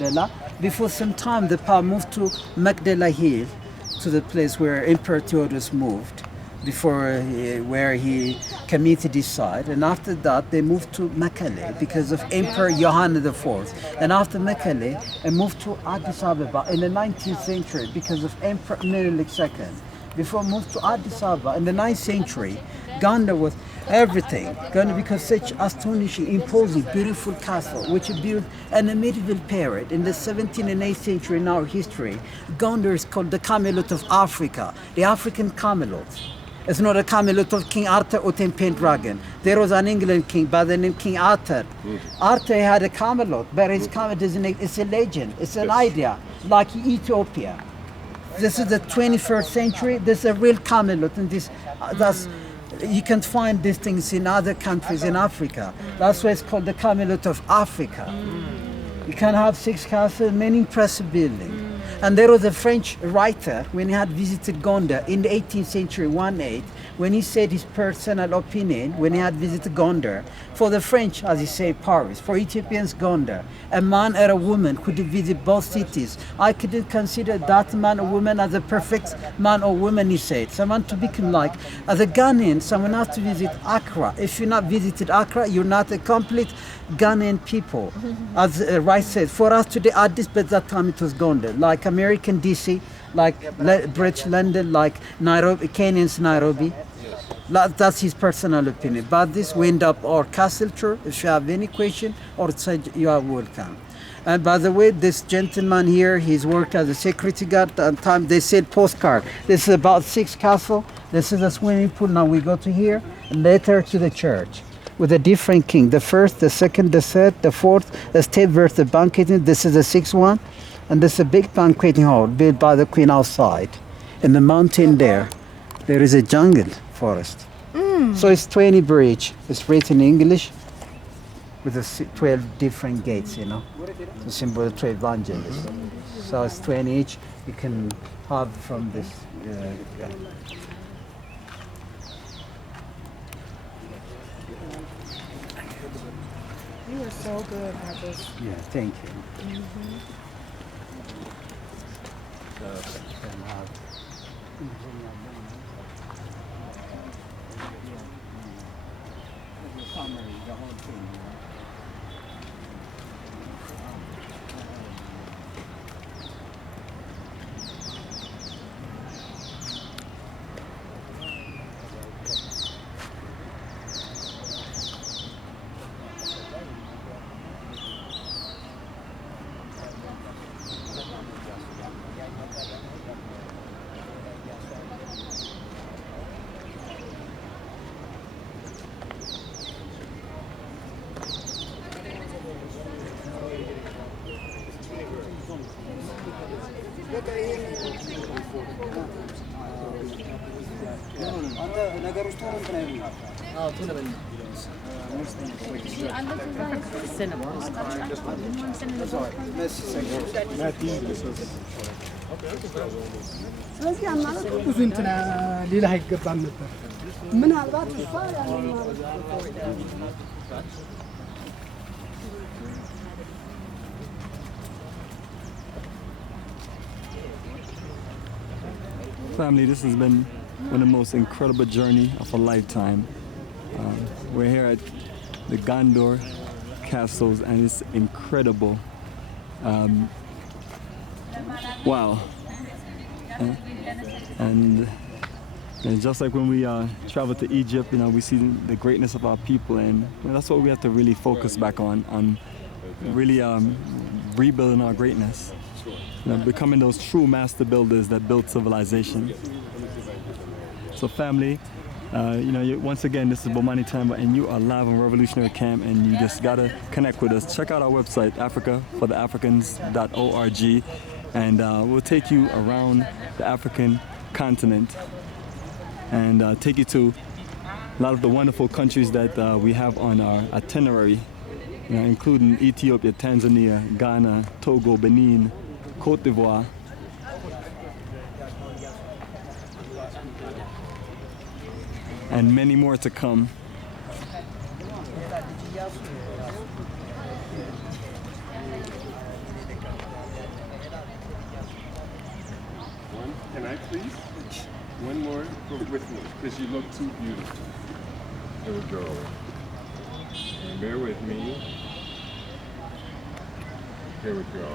Magdala. Before some time, the power moved to Magdala Hill, to the place where Emperor Theodosius moved, before where he committed his side. And after that, they moved to Mekelle because of Emperor Johann IV. And after Mekelle, they moved to Addis Ababa in the 19th century because of Emperor Menelik II. Before moved to Addis Ababa in the 9th century, Gondar was everything. Gondar because such astonishing, imposing, beautiful castle, which built in the medieval period in the 17th and 8th century in our history. Gondar is called the Camelot of Africa, the African Camelot. It's not a Camelot of King Arthur or Ten Pendragon. There was an England king by the name King Arthur. Arthur had a Camelot, but his Camelot it's a legend, it's an idea, like Ethiopia. This is the 21st century. This is a real Camelot, and you can find these things in other countries in Africa. That's why it's called the Camelot of Africa. You can have 6 castles, many impressive buildings. And there was a French writer when he had visited Gondar in the 18th century, 18, when he said his personal opinion when he had visited Gondar. For the French, as he said, Paris. For Ethiopians, Gondar. A man or a woman could visit both cities. I couldn't consider that man or woman as a perfect man or woman, he said. Someone to become like. As a Ghanaian, someone has to visit Accra. If you're not visited Accra, you're not a complete Ghanaian people. As Rice said, for us today, Addis, but that time it was Gondar. Like American DC, like British London, like Nairobi, Kenyan's Nairobi. That's his personal opinion. But this wind up our castle tour. If you have any question or such, you are welcome. And by the way, this gentleman here, he's worked as a security guard. At time they said postcard. This is about 6 castle. This is a swimming pool. Now we go to here and later to the church with a different king. The first, the second, the third, the fourth, the state birth, the banqueting. This is the 6th one. And this is a big banqueting hall built by the queen outside. In the mountain there is a jungle forest. So it's 20 bridge. It's written in English with the 12 different gates, you know, to symbol the 12 evangelists. So it's 20 each. You can have from this. You are so good at this. Yeah, thank you. ስለዚህ አማራጭ ብዙ እንትና ሌላ አይገባም ነበር ምናልባት እሷ ያለው Family, this has been one of the most incredible journey of a lifetime. We're here at the Gondar castles and it's incredible. Wow. And just like when we travel to Egypt, you know, we see the greatness of our people, and that's what we have to really focus back on really rebuilding our greatness. You know, becoming those true master builders that build civilization. So family, you know, once again, this is Bomani Tamba, and you are live on Revolutionary Camp, and you just gotta connect with us. Check out our website, africafortheafricans.org, and we'll take you around the African continent and take you to a lot of the wonderful countries that we have on our itinerary, you know, including Ethiopia, Tanzania, Ghana, Togo, Benin, Cote d'Ivoire, and many more to come. Can I please? One more with me, because you look too beautiful. Here we go. And bear with me. Here we go.